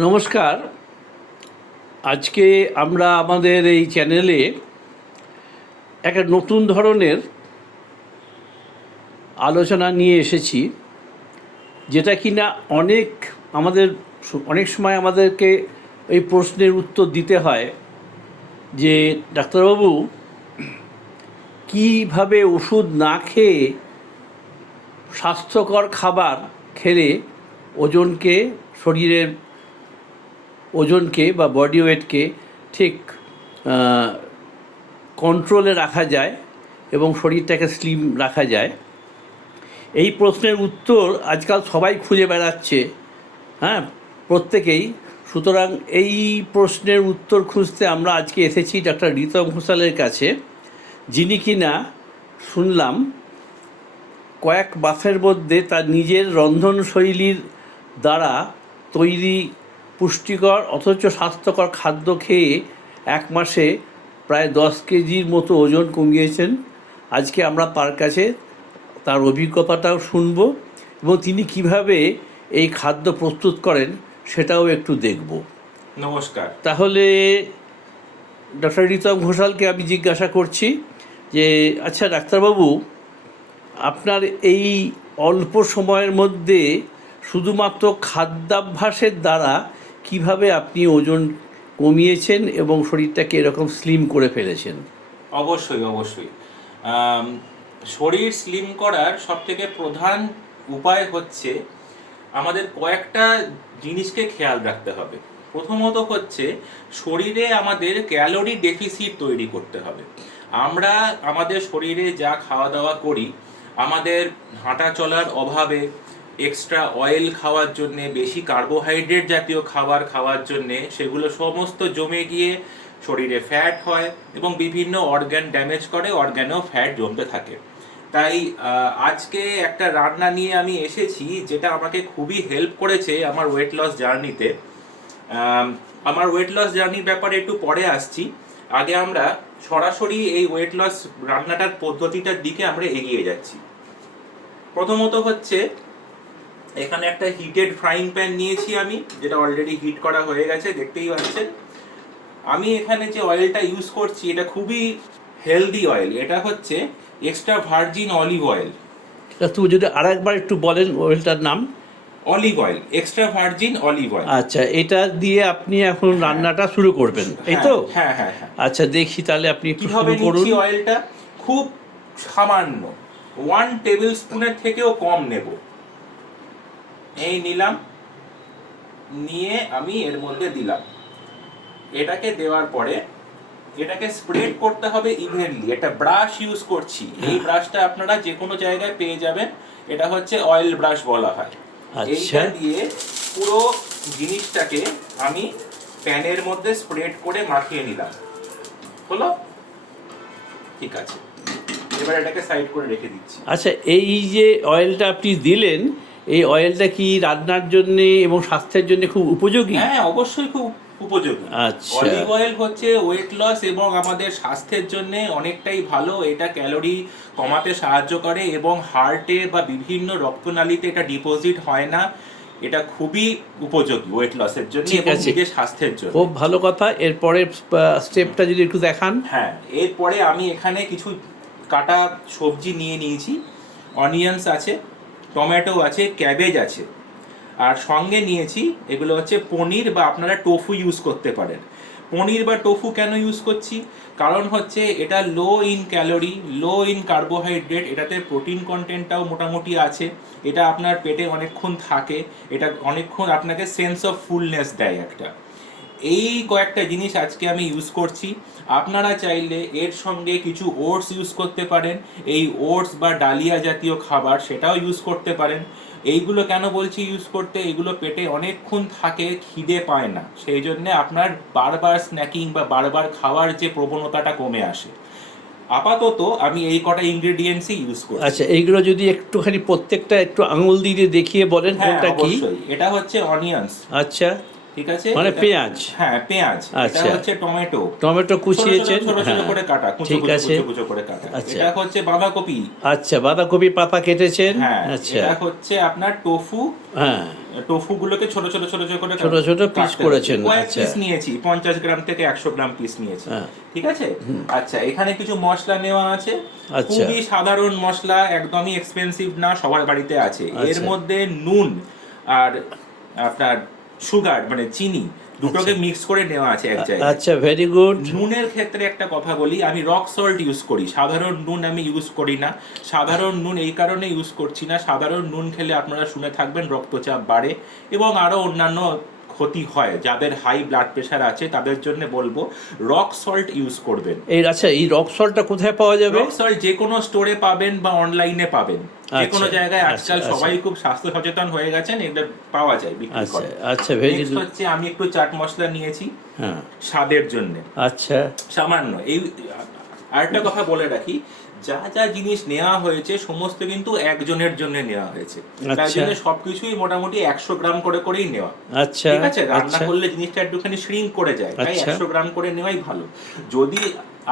নমস্কার। আজকে আমরা আমাদের এই চ্যানেলে একটা নতুন ধরনের আলোচনা নিয়ে এসেছি, যেটা কিনা অনেক সময় আমাদেরকে এই প্রশ্নের উত্তর দিতে হয় যে ডাক্তারবাবু, কীভাবে ওষুধ না খেয়ে স্বাস্থ্যকর খাবার খেলে ওজনকে শরীরের ওজনকে বা বডি ওয়েটকে ঠিক কন্ট্রোলে রাখা যায় এবং শরীরটাকে স্লিম রাখা যায়। এই প্রশ্নের উত্তর আজকাল সবাই খুঁজে বেড়াচ্ছে, হ্যাঁ, প্রত্যেকেই। সুতরাং এই প্রশ্নের উত্তর খুঁজতে আমরা আজকে এসেছি ডক্টর রিতম ঘোষালের কাছে, যিনি কিনা শুনলাম কয়েক মাসের মধ্যে তার নিজের রন্ধনশৈলীর দ্বারা তৈরি পুষ্টিকর অথচ স্বাস্থ্যকর খাদ্য খেয়ে এক মাসে প্রায় 10 কেজির মতো ওজন কমিয়েছেন। আজকে আমরা তার কাছে তার অভিজ্ঞতাটাও শুনব এবং তিনি কিভাবে এই খাদ্য প্রস্তুত করেন সেটাও একটু দেখব। নমস্কার। তাহলে ডক্টর রিতম ঘোষালকে আমি জিজ্ঞাসা করছি যে, আচ্ছা ডাক্তারবাবু, আপনার এই অল্প সময়ের মধ্যে শুধুমাত্র খাদ্যাভ্যাসের দ্বারা কিভাবে আপনি ওজন কমিয়েছেন এবং শরীরটাকে এরকম স্লিম করে ফেলেছেন? অবশ্যই। শরীর স্লিম করার সবথেকে প্রধান উপায় হচ্ছে আমাদের কয়েকটা জিনিসকে খেয়াল রাখতে হবে। প্রথমত হচ্ছে শরীরে আমাদের ক্যালোরি ডেফিসিট তৈরি করতে হবে। আমরা আমাদের শরীরে যা খাওয়া দাওয়া করি, আমাদের হাঁটা চলার অভাবে, এক্সট্রা অয়েল খাওয়ার জন্যে, বেশি কার্বোহাইড্রেট জাতীয় খাবার খাওয়ার জন্যে, সেগুলো সমস্ত জমে গিয়ে শরীরে ফ্যাট হয় এবং বিভিন্ন অর্গান ড্যামেজ করে, অর্গানেও ফ্যাট জমতে থাকে। তাই আজকে একটা রান্না নিয়ে আমি এসেছি যেটা আমাকে খুবই হেল্প করেছে আমার ওয়েট লস জার্নিতে। আমার ওয়েট লস জার্নির ব্যাপারে একটু পরে আসছি। আগে আমরা সরাসরি এই ওয়েট লস রান্নাটার পদ্ধতিটার দিকে আমরা এগিয়ে যাচ্ছি। প্রথমত হচ্ছে এখানে একটা হিটেড ফ্রাইং প্যান নিয়েছি আমি, যেটা অলরেডি হিট করা হয়ে গেছে, দেখতেই পাচ্ছেন। আমি এখানে যে অয়েলটা ইউজ করছি এটা খুবই হেলদি অয়েল। এটা হচ্ছে এক্সট্রা ভার্জিন অলিভ অয়েল। তুমি যদি আরেকবার একটু বলেন অয়েলটার নাম? Olive oil, extra virgin olive oil. আচ্ছা, এটা দিয়ে আপনি এখন রান্নাটা শুরু করবেন, এই তো? হ্যাঁ। আচ্ছা, দেখি তাহলে আপনি একটু কিভাবে শুরু করুন। নিচ্ছি অয়েলটা, খুব সামান্য 1 টেবিল স্পুনের থেকেও কম নেব। এই নিলাম, নিয়ে আমি এর মধ্যে দিলাম। এটাকে দেওয়ার পরে এটাকে স্প্রেড করতে হবে ইভেনলি। একটা ব্রাশ ইউজ করছি, এই ব্রাশটা আপনারা যে কোনো জায়গায় পেয়ে যাবেন। এটা হচ্ছে অয়েল ব্রাশ বলা হয়। এইটা দিয়ে পুরো জিনিসটাকে আমি প্যানের মধ্যে স্প্রেড করে মাখিয়ে নিলাম। হলো? ঠিক আছে, এবার এটাকে সাইড করে রেখে দিচ্ছি। আচ্ছা, এই যে অয়েলটা আপনি দিলেন, এই অয়েলটা কি রান্নার জন্য এবং স্বাস্থ্যের জন্য খুব উপযোগী? হ্যাঁ, অবশ্যই খুব উপযোগী। আচ্ছা। অলিভ অয়েল হচ্ছে ওয়েট লস এবং আমাদের স্বাস্থ্যের জন্য অনেকটাই ভালো। এটা ক্যালোরি কমাতে সাহায্য করে এবং হার্টে বা বিভিন্ন রক্তনালীতে এটা ডিপোজিট হয় না। এটা খুবই উপযোগী ওয়েট লসের জন্য এবং নিজের স্বাস্থ্যের জন্য। খুব ভালো কথা। এরপরের স্টেপটা যদি একটু দেখান। হ্যাঁ, এরপরে আমি এখানে কিছু কাটা সবজি নিয়ে নিয়েছি। অনিয়ন্স আছে, টমেটো আছে, ক্যাবেজ আছে, আর সঙ্গে নিয়েছি এগুলো হচ্ছে পনির বা আপনারা টোফু ইউজ করতে পারেন। পনির বা টোফু কেন ইউজ করছি? কারণ হচ্ছে এটা লো in calorie, low in carbohydrate, এটাতে প্রোটিন কন্টেন্টটাও মোটামুটি আছে। এটা আপনার পেটে অনেকক্ষণ থাকে, এটা অনেকক্ষণ আপনাকে সেন্স অফ ফুলনেস দেয় একটা। এই কয়েকটা জিনিস আজকে আমি ইউজ করছি। আপনারা চাইলে এর সঙ্গে কিছু ওটস ইউজ করতে পারেন। এই ওটস বা ডালিয়া জাতীয় খাবার সেটাও ইউজ করতে পারেন। এইগুলো কেন বলছি ইউজ করতে? এগুলো পেটে অনেকক্ষণ থাকে, খিদে পায় না, সেই জন্য আপনার বারবার স্ন্যাকিং বা বারবার খাওয়ার যে প্রবণতাটা কমে আসে। আপাতত আমি এই কটা ইনগ্রেডিয়েন্টসই ইউজ করছি। আচ্ছা, এইগুলো যদি একটুখানি প্রত্যেকটা একটু আঙুল দিয়ে দেখিয়ে বলেন কোনটা কি? অবশ্যই। এটা হচ্ছে অনিয়ন্স। আচ্ছা। ঠিক আছে, মানে পেঁয়াজ, হ্যাঁ পেঁয়াজ, এটা আচ্ছা। হচ্ছে টমেটো, টমেটো কুচিয়েছেন, ছোট ছোট হ্যাঁ করে কাটা, কুচো ঠিক কুচো আছে। কুচো কুচো করে কাটা। আচ্ছা। এটা হচ্ছে বাঁধাকপি, আচ্ছা, বাঁধাকপি পাতা কেটেছেন, হ্যাঁ। আচ্ছা এটা হচ্ছে আপনার টোফু, হ্যাঁ টোফু গুলোকে ছোট ছোট ছোট ছোট করে ছোট ছোট পিস কাটতে করেছেন, হবে। কয়েক আচ্ছা। পিস নিয়েছি, 50 গ্রাম থেকে 100 গ্রাম পিস নিয়েছি, হ্যাঁ। ঠিক আছে। আচ্ছা, এখানে কিছু মশলা নেওয়া আছে, আচ্ছা। খুবই সাধারণ মশলা, একদমই এক্সপেন্সিভ না, সবার বাড়িতে আছে। এর আচ্ছা। মধ্যে নুন আর আপনার সুগার মানে চিনি দুটোকে মিক্স করে নেওয়া আছে এক জায়গায়। আচ্ছা, ভেরি গুড। নুনের ক্ষেত্রে একটা কথা বলি, আমি রক সল্ট ইউজ করি, সাধারণ নুন আমি ইউজ করি না। সাধারণ নুন এই কারণে ইউজ করছি না, সাধারণ নুন খেলে আপনারা শুনে থাকবেন রক্তচাপ বাড়ে এবং আরো অন্যান্য ক্ষতি হয়। যাদের হাই ব্লাড প্রেশার আছে তাদের জন্য বলবো রক সল্ট ইউজ করবেন। আচ্ছা, এই রক সল্টটা কোথায় পাওয়া যাবে? রক সল্ট যে কোনো স্টোরে পাবেন বা অনলাইনে পাবেন, যে কোনো আচ্ছা, জায়গায়। আচ্ছা, আজকাল আচ্ছা। সবাই খুব স্বাস্থ্য সচেতন হয়ে গেছেন, এটা পাওয়া যায়, বিক্রি আচ্ছা করে। আচ্ছা, ভেরি নেক্সট গুড। হচ্ছে আমি একটু চাট মশলা নিয়েছি হ্যাঁ, স্বাদের জন্য, আচ্ছা সামান্য। এই আরেকটা কথা বলে রাখি, যা যা জিনিস নেওয়া হয়েছে সমস্ত কিন্তু একজনের জন্য নেওয়া হয়েছে, তাই আচ্ছা। জন্য সবকিছুই মোটামুটি 100 গ্রাম করে করেই নেওয়া, আচ্ছা ঠিক আছে। রান্না আচ্ছা করলে জিনিসটা একটুখানি শ্রিঙ্ক করে যায়, তাই আচ্ছা। 100 গ্রাম করে নেওয়াই ভালো। যদি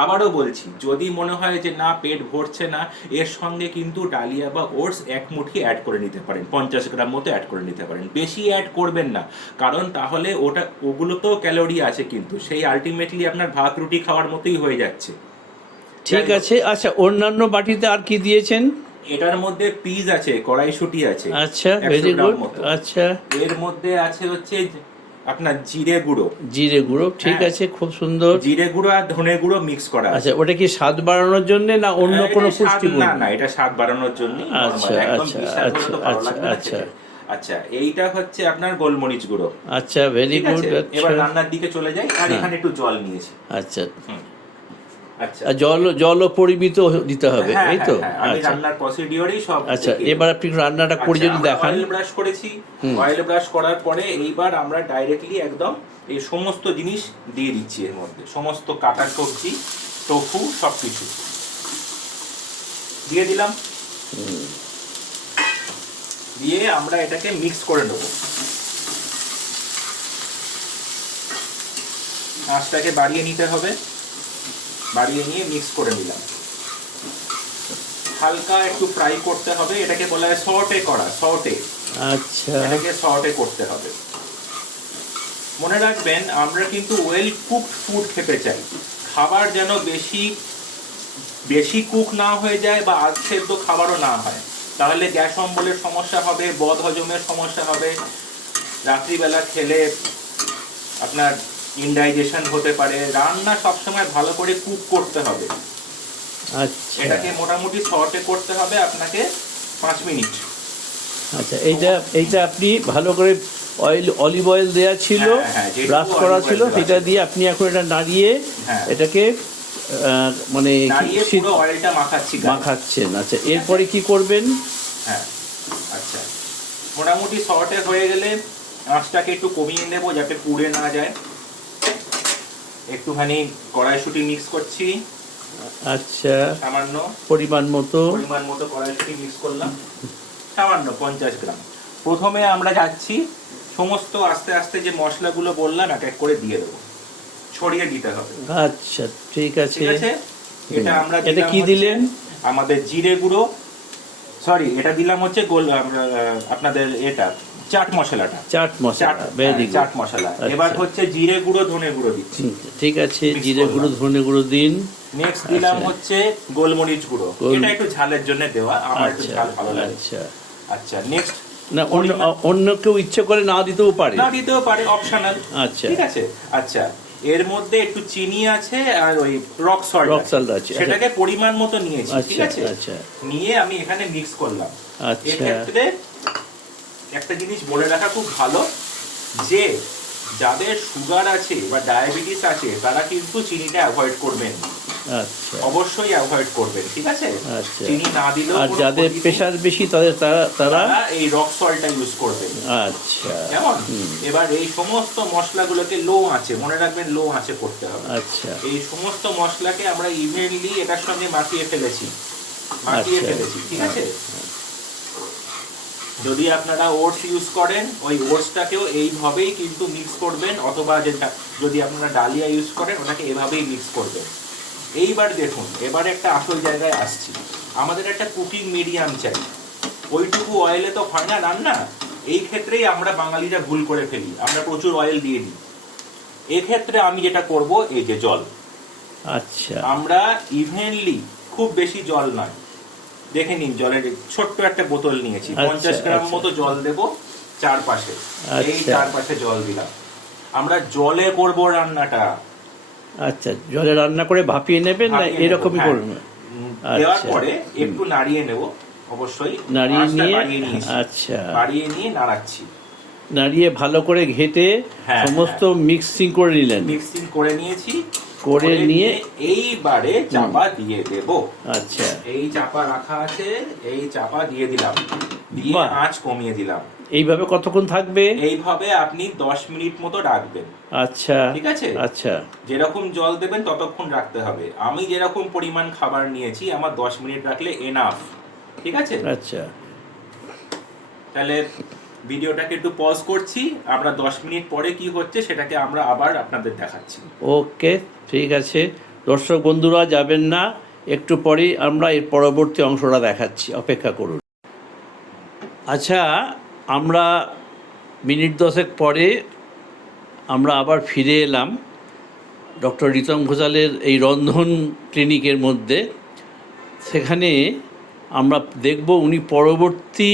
আবারও বলছি, যদি মনে হয় যে না পেট ভরছে না, এর সঙ্গে কিন্তু ডালিয়া বা ওটস এক মুঠি অ্যাড করে নিতে পারেন, 50 গ্রাম মতো অ্যাড করে নিতে পারেন, বেশি অ্যাড করবেন না, কারণ তাহলে ওগুলোতেও ক্যালোরি আছে, কিন্তু সেই আলটিমেটলি আপনার ভাত রুটি খাওয়ার মতোই হয়ে যাচ্ছে। ঠিক আছে। আচ্ছা, অন্যান্য বাটিতে আর কি দিয়েছেন? এটার মধ্যে পিস আছে, কড়াইশুঁটি আছে, আচ্ছা, 100 ভেরি গ্রাম গুড। মতো। আচ্ছা, এর মধ্যে আছে হচ্ছে আপনার জিরে গুঁড়ো, জিরে গুঁড়ো, ঠিক হ্যাঁ। আছে, খুব সুন্দর। জিরে গুঁড়ো আর ধনে গুঁড়ো মিক্স করা আছে। আচ্ছা, ওটা কি স্বাদ বাড়ানোর জন্য না অন্য এটা কোনো স্বাদ পুষ্টিগুণ? না, এটা স্বাদ বাড়ানোর জন্য, আচ্ছা, একদম আচ্ছা, বিস্বাদ হলে তো ভালো আচ্ছা, লাগবে না আচ্ছা। খেতে। আচ্ছা, এইটা হচ্ছে আপনার গোলমরিচ গুঁড়ো, আচ্ছা, ভেরি ঠিক গুড। আছে। এবার রান্নার দিকে চলে যাই, আর হ্যাঁ। এখানে একটু জল নিয়েছি। আচ্ছা, আচ্ছা, আর জলও পরিমিত দিতে হবে, হ্যাঁ, এই তো? হ্যাঁ, হ্যাঁ, আমি আচ্ছা রান্নার প্রসিডিওরই সব আচ্ছা, দেখিয়ে এবার দেবো। আপনি রান্নাটা করে যদি দেখান। অয়েল ব্রাশ করেছি, অয়েল ব্রাশ করার পরে এইবার আমরা ডাইরেক্টলি একদম এই সমস্ত জিনিস দিয়ে দিচ্ছি এর মধ্যে, সমস্ত কাটা সবজি, টোফু সবকিছু দিয়ে দিলাম, দিয়ে আমরা এটাকে মিক্স করে নেব। আঁচটাকে বাড়িয়ে নিতে হবে, বাড়িয়ে নিয়ে মিক্স করে নিলাম। হালকা একটু ফ্রাই করতে হবে, এটাকে বলা হয় সটে করা, সটে। আচ্ছা, এটাকে সটে করতে হবে। মনে রাখবেন, আমরা কিন্তু ওয়েল কুকড ফুড খেতে চাই, খাবার যেন বেশি কুক না হয়ে যায় বা আধ সেদ্ধ খাবারও না হয়, তাহলে গ্যাস অম্বলের সমস্যা হবে, বদ হজমের সমস্যা হবে, রাত্রিবেলা খেলে আপনার ইনডাইজেশন হতে পারে। রান্না সবসময় ভালো করে কুক করতে হবে। আচ্ছা এটাকে মোটামুটি সটে করতে হবে আপনাকে 5 মিনিট। আচ্ছা, এইটা আপনি ভালো করে অলিভ অয়েল দেওয়া ছিল, হ্যাঁ, হ্যাঁ, যেটুকু ব্রাশ করা olive oil ছিল, দেওয়া সেটা ছিল। দিয়ে আপনি এখন এটা নাড়িয়ে হ্যাঁ। এটাকে মানে নাড়িয়ে পুরো অয়েলটা মাখাচ্ছি গায়ে। মাখাচ্ছেন। আচ্ছা, এরপরে কি করবেন? হ্যাঁ, আচ্ছা, মোটামুটি সটে হয়ে গেলে আঁচটাকে একটু কমিয়ে নেব যাতে পুড়ে না যায়। একটুখানি কড়াইশুঁটি মিক্স করছি, আচ্ছা, সামান্য পরিমাণ মতো। কড়াইশুঁটি মিক্স করলাম, সামান্য 50 গ্রাম। প্রথমে আমরা যাচ্ছি সমস্ত আস্তে আস্তে যে মশলাগুলো বললাম এক এক করে দিয়ে দেবো, ছড়িয়ে দিতে হবে। আচ্ছা, ঠিক আছে। ঠিক আছে, এটা আমরা এটা কি দিলেন? আমাদের জিরে গুঁড়ো, সরি, এটা দিলাম হচ্ছে আপনাদের এটা চাট মশলাটা, চাট মশলা, ভেরি গুড। চাট মশলা। এবার হচ্ছে জিরে গুঁড়ো ধনে গুঁড়ো দিচ্ছি, ঠিক আছে, Mix জিরে গুঁড়ো করলাম। ধনে গুঁড়ো দিন। নেক্সট দিলাম আচ্ছা। হচ্ছে গোলমরিচ গুঁড়ো, এটা একটু ঝালের জন্য দেওয়া, আমার একটু আচ্ছা ঝাল ভালো লাগে। আচ্ছা, আচ্ছা, নেক্সট না অন্য কেউ ইচ্ছে করে না দিতেও পারে। না দিতেও পারে, অপশনাল। আচ্ছা, ঠিক আছে। আচ্ছা, এর মধ্যে একটু চিনি আছে আর ওই রক সল্ট আছে। সেটাকে পরিমাণ মতো নিয়েছি, ঠিক আচ্ছা আছে। আচ্ছা নিয়ে আমি এখানে মিক্স করলাম। এর আচ্ছা ক্ষেত্রে একটা জিনিস বলে রাখা খুব ভালো, যে যাদের সুগার আছে বা ডায়াবেটিস আছে তারা কিন্তু চিনিটা অ্যাভয়েড করবেন, আচ্ছা অবশ্যই অ্যাভয়েড করবেন, ঠিক আছে। আচ্ছা। চিনি না দিলেও আর কোনো যাদের ক্ষতি নেই, প্রেশার বেশি তারা তারা এই রক সল্টটা ইউজ করবেন। আচ্ছা কেমন? এবার এই সমস্ত মশলাগুলোকে লো আঁচে, মনে রাখবেন লো আঁচে করতে হবে। আচ্ছা এই সমস্ত মশলাকে আমরা ইভেনলি এটার সঙ্গে মাখিয়ে ফেলেছি, আচ্ছা। ঠিক আছে। যদি আপনারা ওটস ইউজ করেন ওই ওটসটাকেও এইভাবেই কিন্তু মিক্স করবেন, অথবা যেটা যদি আপনারা ডালিয়া ইউজ করেন ওটাকে এভাবেই মিক্স করবেন। এইবার দেখুন, এবারে একটা আসল জায়গায় আসছি। আমাদের একটা কুকিং মিডিয়াম চাই, ওইটুকু অয়েলে তো হয় না রান্না। এই ক্ষেত্রেই আমরা বাঙালিরা ভুল করে ফেলি, আমরা প্রচুর অয়েল দিয়ে দিই। এক্ষেত্রে আমি যেটা করব, এই যে জল, আচ্ছা আমরা ইভেনলি, খুব বেশি জল নয়, দেখে নিন জলের ছোট্ট একটা বোতল নিয়েছি, 50 গ্রাম মতো জল দেব চারপাশে। এই চারপাশে জল দিলাম। আমরা জলে করব রান্নাটা। আচ্ছা, জলে রান্না করে ভাপিয়ে নেবেন না এরকমই করবেন? দেওয়ার পরে একটু নাড়িয়ে নেব, অবশ্যই নাড়িয়ে নিয়ে, আচ্ছা বাড়িয়ে নিয়ে নাড়াচ্ছি, নাড়িয়ে ভালো করে ঘেটে সমস্ত মিক্সিং করে নিলেন। মিক্সিং করে নিয়েছি, করে নিয়ে এইবারে চাপা দিয়ে দেব। আচ্ছা, এই চাপা রাখা আছে, এই চাপা দিয়ে দিলাম, দিয়ে আঁচ কমিয়ে দিলাম। এইভাবে কতক্ষণ থাকবে? এইভাবে আপনি 10 মিনিট মতো রাখবেন। আচ্ছা ঠিক আছে। আচ্ছা, যেরকম জল দেবেন ততক্ষণ রাখতে হবে। আমি যেরকম পরিমাণ খাবার নিয়েছি আমার 10 মিনিট রাখলে এনাফ। ঠিক আছে। আচ্ছা, তাহলে ভিডিওটাকে একটু পজ করছি, আমরা 10 মিনিট পরে কি হচ্ছে সেটাকে আমরা আবার আপনাদের দেখাচ্ছি। ওকে, ঠিক আছে। দর্শক বন্ধুরা যাবেন না, একটু পরেই আমরা এর পরবর্তী অংশটা দেখাচ্ছি, অপেক্ষা করুন। আচ্ছা, আমরা মিনিট 10 পরে আমরা আবার ফিরে এলাম ডক্টর রিতম ঘোষালের এই রন্ধন ক্লিনিকের মধ্যে। সেখানে আমরা দেখব উনি পরবর্তী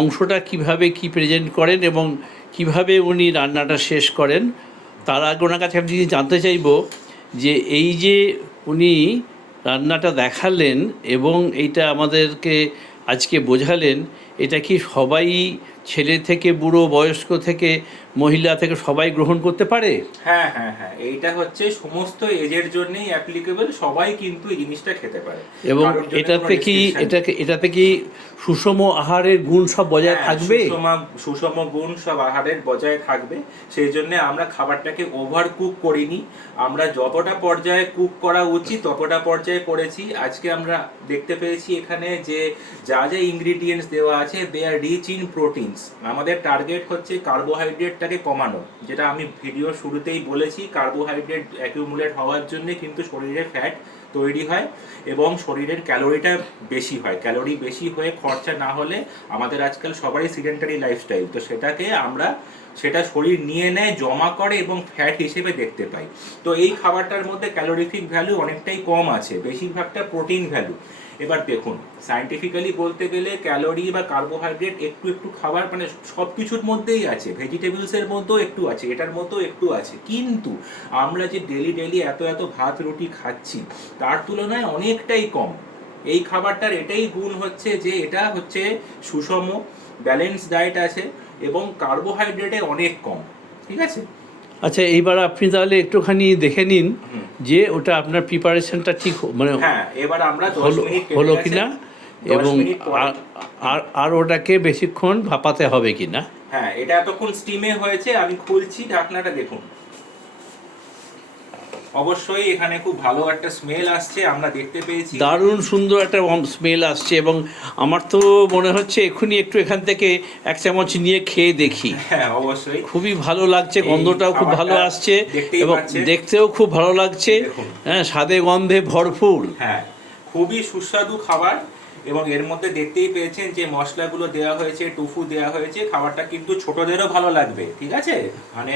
অংশটা কিভাবে কি প্রেজেন্ট করেন এবং কিভাবে উনি রান্নাটা শেষ করেন। তার আগে ওনার কাছে আমি জিনিস জানতে চাইব যে এই যে উনি রান্নাটা দেখালেন এবং এইটা আমাদেরকে আজকে বোঝালেন, এটা কি সবাই, ছেলে থেকে বুড়ো, বয়স্ক থেকে মহিলা থেকে সবাই গ্রহণ করতে পারে? হ্যাঁ হ্যাঁ হ্যাঁ, এইটা হচ্ছে সমস্ত এজের জন্যই অ্যাপ্লিকেবল, সবাই কিন্তু এই জিনিসটা খেতে পারে। এবং এটাতে কি সুষম আহারের গুণ সব বজায় থাকবে? সুষম গুণ সব আহারের বজায় থাকবে। সেই জন্য আমরা খাবারটাকে ওভার কুক করিনি, আমরা যতটা পর্যায়ে কুক করা উচিত ততটা পর্যায়ে করেছি। আজকে আমরা দেখতে পেয়েছি এখানে যে যা যা ইনগ্রিডিয়েন্টস দেওয়া আছে, দে আর রিচ ইন প্রোটিনস। আমাদের টার্গেট হচ্ছে কার্বোহাইড্রেটটাকে কমানো, যেটা আমি ভিডিও শুরুতেই বলেছি। কার্বোহাইড্রেট অ্যাকিউমুলেট হওয়ার জন্য কিন্তু শরীরে ফ্যাট তৈরি হয় এবং শরীরের ক্যালোরিটা বেশি হয়। ক্যালোরি বেশি হয়ে খরচা না হলে, আমাদের আজকাল সবারই সিডেন্টারি লাইফস্টাইল, তো সেটা শরীর নিয়ে নেয়, জমা করে এবং ফ্যাট হিসেবে দেখতে পাই। তো এই খাবারটার মধ্যে ক্যালোরিফিক ভ্যালু অনেকটাই কম আছে, বেশিরভাগটা প্রোটিন ভ্যালু। এবার দেখুন, সায়েন্টিফিক্যালি বলতে গেলে ক্যালোরি বা কার্বোহাইড্রেট একটু একটু খাবার, মানে সব কিছুর মধ্যেই আছে, ভেজিটেবলসের মধ্যেও একটু আছে, এটার মধ্যেও একটু আছে। কিন্তু আমরা যে ডেলি এত ভাত রুটি খাচ্ছি তার তুলনায় অনেকটাই কম। এই খাবারটার এটাই গুণ হচ্ছে যে এটা হচ্ছে সুষম, ব্যালেন্স ডায়েট আছে এবং কার্বোহাইড্রেটে অনেক কম। ঠিক আছে। আচ্ছা, এইবার আপনি তাহলে একটুখানি দেখে নিন যে ওটা আপনার প্রিপারেশনটা ঠিক, মানে হ্যাঁ, এবার আমরা 10 মিনিট হলো কিনা এবং আর ওটাকে বেশিক্ষণ ভাপাতে হবে কিনা। হ্যাঁ, এটা এতক্ষণ স্টিমে হয়েছে, আমি খুলছি ঢাকনাটা, দেখুন অবশ্যই এখানে খুব ভালো একটা স্মেল আসছে, আমরা দেখতে পেয়েছি দারুণ সুন্দর একটা স্মেল আসছে এবং আমার তো মনে হচ্ছে এক্ষুনি একটু এখান থেকে 1 চামচ নিয়ে খেয়ে দেখি। হ্যাঁ অবশ্যই, খুবই ভালো লাগছে, গন্ধটাও খুব ভালো আসছে এবং দেখতেও খুব ভালো লাগছে। হ্যাঁ, স্বাদে গন্ধে ভরপুর। হ্যাঁ, খুবই সুস্বাদু খাবার। এবং এর মধ্যে দেখতেই পেয়েছেন যে মশলাগুলো দেওয়া হয়েছে, টোফু দেওয়া হয়েছে, খাবারটা কিন্তু ছোটদেরও ভালো লাগবে। ঠিক আছে, মানে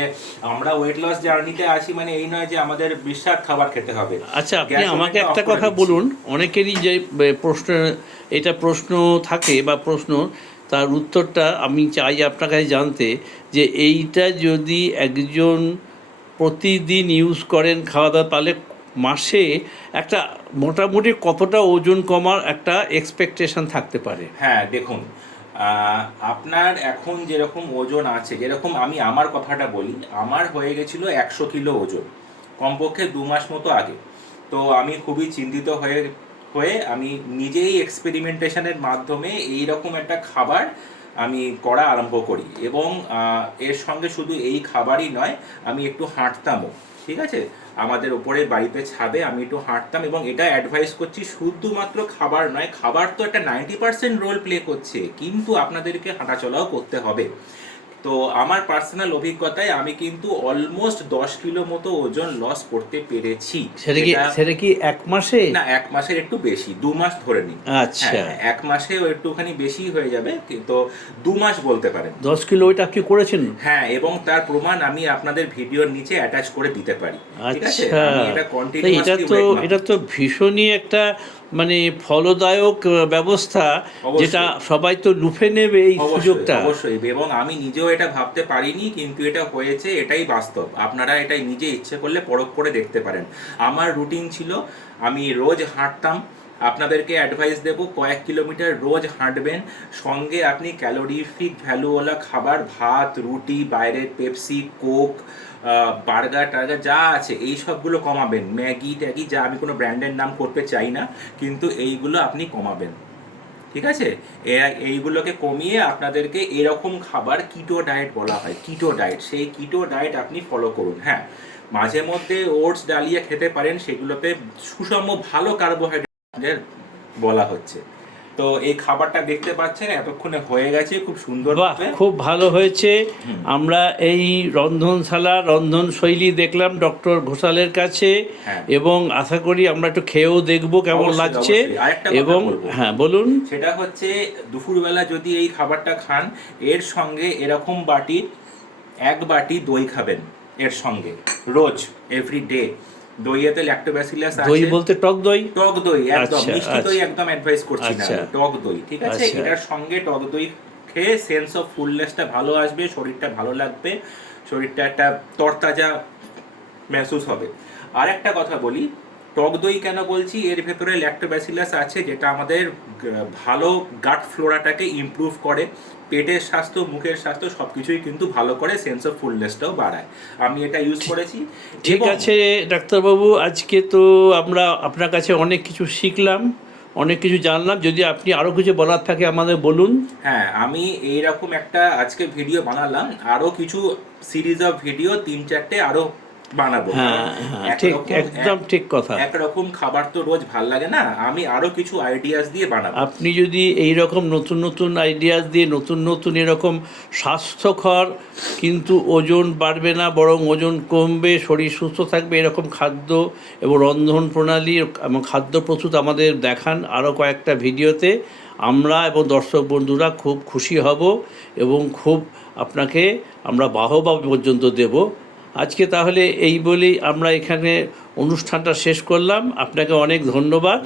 আমরা ওয়েট লস জার্নিতে আছি, মানে এই নয় যে আমাদের বিস্বাদ খাবার খেতে হবে। আচ্ছা, আপনি আমাকে একটা কথা বলুন, অনেকেরই যে প্রশ্ন থাকে বা প্রশ্ন, তার উত্তরটা আমি চাই আপনার কাছে জানতে, যে এইটা যদি একজন প্রতিদিন ইউজ করেন খাওয়া দাওয়া, তাহলে মাসে একটা মোটামুটি কতটা ওজন কমার একটা এক্সপেকটেশন থাকতে পারে? হ্যাঁ দেখুন, আপনার এখন যেরকম ওজন আছে, যেরকম আমি আমার কথাটা বলি, আমার হয়ে গেছিল 100 কিলো ওজন কমপক্ষে 2 মাস মতো আগে। তো আমি খুবই চিন্তিত হয়ে আমি নিজেই এক্সপেরিমেন্টেশনের মাধ্যমে এইরকম একটা খাবার আমি করা আরম্ভ করি, এবং এর সঙ্গে শুধু এই খাবারই নয়, আমি একটু হাঁটতামও। ঠিক আছে, আমাদের ওপরে বাড়িতে ছাদে আমি একটু হাঁটতাম, এবং এটা অ্যাডভাইস করছি শুধুমাত্র খাবার নয়, খাবার তো একটা 90% রোল প্লে করছে, কিন্তু আপনাদেরকে হাঁটাচলাও করতে হবে। তো আমার পার্সোনাল অভিজ্ঞতায় আমি কিন্তু অলমোস্ট 10 কিলো মতো ওজন লস করতে পেরেছি। সেটা কি 1 মাসে? না, 1 মাসের একটু বেশি, 2 মাস ধরে নিন। আচ্ছা, 1 মাসেও একটুখানি বেশি হয়ে যাবে, কিন্তু 2 মাস বলতে পারেন। 10 কিলো ওইটা কি করেছেন? হ্যাঁ, এবং তার প্রমাণ আমি আপনাদের ভিডিওর নিচে অ্যাটাচ করে দিতে পারি। ঠিক আছে, আচ্ছা, আমি এটা কন্টিনিউয়াসলি এটা তো ভীষণই একটা মানে ফলদায়ক ব্যবস্থা, যেটা সবাই তো লুফে নেবে এই সুযোগটা। অবশ্যই, এবং আমি নিজেও এটা ভাবতে পারিনি, কিন্তু এটা হয়েছে, এটাই বাস্তব। আপনারা এটাই নিজে ইচ্ছে করলে পরখ করে দেখতে পারেন। আমার রুটিন ছিল, আমি রোজ হাঁটতাম। আপনাদেরকে অ্যাডভাইস দেব, কয়েক কিলোমিটার রোজ হাঁটবেন, সঙ্গে আপনি ক্যালোরিফিক ভ্যালুওয়ালা খাবার, ভাত, রুটি, বাইরের পেপসি, কোক, বার্গার টার্গার যা আছে এই সবগুলো কমাবেন। ম্যাগি ট্যাগি, যা আমি কোনো ব্র্যান্ডের নাম করতে চাই না, কিন্তু এইগুলো আপনি কমাবেন। ঠিক আছে, এইগুলোকে কমিয়ে আপনাদেরকে এরকম খাবার, কিটো ডায়েট বলা হয়, কিটো ডায়েট, সেই কিটো ডায়েট আপনি ফলো করুন। হ্যাঁ, মাঝে মধ্যে ওটস ডালিয়া খেতে পারেন, সেগুলোতে সুষম ভালো কার্বোহাইড্রেট বলা হচ্ছে। তো এই খাবারটা দেখতে পাচ্ছেন এতক্ষণে হয়ে গেছে, খুব সুন্দর, খুব ভালো হয়েছে। আমরা এই রন্ধন শৈলী দেখলাম ডক্টর ঘোষালের কাছে, এবং আশা করি আমরা একটু খেয়েও দেখবো কেমন লাগছে। এবং হ্যাঁ বলুন। সেটা হচ্ছে, দুপুরবেলা যদি এই খাবারটা খান, এর সঙ্গে এরকম এক বাটি দই খাবেন এর সঙ্গে রোজ, এভরিডে। দইয়েতে ল্যাক্টোব্যাসিলাস আছে। দই বলতে টক দই? টক দই, একদম মিষ্টি দই একদম অ্যাডভাইস করছি না, টক দই। ঠিক আছে, এটার সঙ্গে টক দই খেয়ে সেন্স অফ ফুলনেসটা ভালো আসবে, শরীরটা ভালো লাগবে, শরীরটা একটা তরতাজা মেহসুস হবে। আর একটা কথা বলি, টক দই কেন বলছি, এর ভেতরে ল্যাক্টোব্যাসিলাস আছে, যেটা আমাদের ভালো গাট ফ্লোরাটাকে ইমপ্রুভ করে, পেটের স্বাস্থ্য, মুখের স্বাস্থ্য সবকিছুই কিন্তু ভালো করে, সেন্স অফ ফুলনেসটাও বাড়ায়। আমি এটা ইউজ করেছি। ঠিক আছে ডাক্তারবাবু, আজকে তো আমরা আপনার কাছে অনেক কিছু শিখলাম, অনেক কিছু জানলাম। যদি আপনি আরও কিছু বলার থাকে আমাদের বলুন। হ্যাঁ, আমি এইরকম একটা আজকে ভিডিও বানালাম, আরও কিছু সিরিজ অফ ভিডিও 3-4টে আরও বানাবো। হ্যাঁ, ঠিক, একদম ঠিক কথা। একরকম খাবার তো রোজ ভাল লাগে না, আমি আরো কিছু আইডিয়াস দিয়ে বানাবো। আপনি যদি এই রকম নতুন নতুন আইডিয়াস দিয়ে নতুন এরকম স্বাস্থ্যকর, কিন্তু ওজন বাড়বে না বরং ওজন কমবে, শরীর সুস্থ থাকবে, এরকম খাদ্য এবং রন্ধন প্রণালী এবং খাদ্য প্রস্তুত আমাদের দেখান আরও কয়েকটা ভিডিওতে, আমরা এবং দর্শক বন্ধুরা খুব খুশি হব, এবং খুব আপনাকে আমরা বাহবা পর্যন্ত দেব। আজকে তাহলে এই বলেই আমরা এখানে অনুষ্ঠানটা শেষ করলাম। আপনাকে অনেক ধন্যবাদ।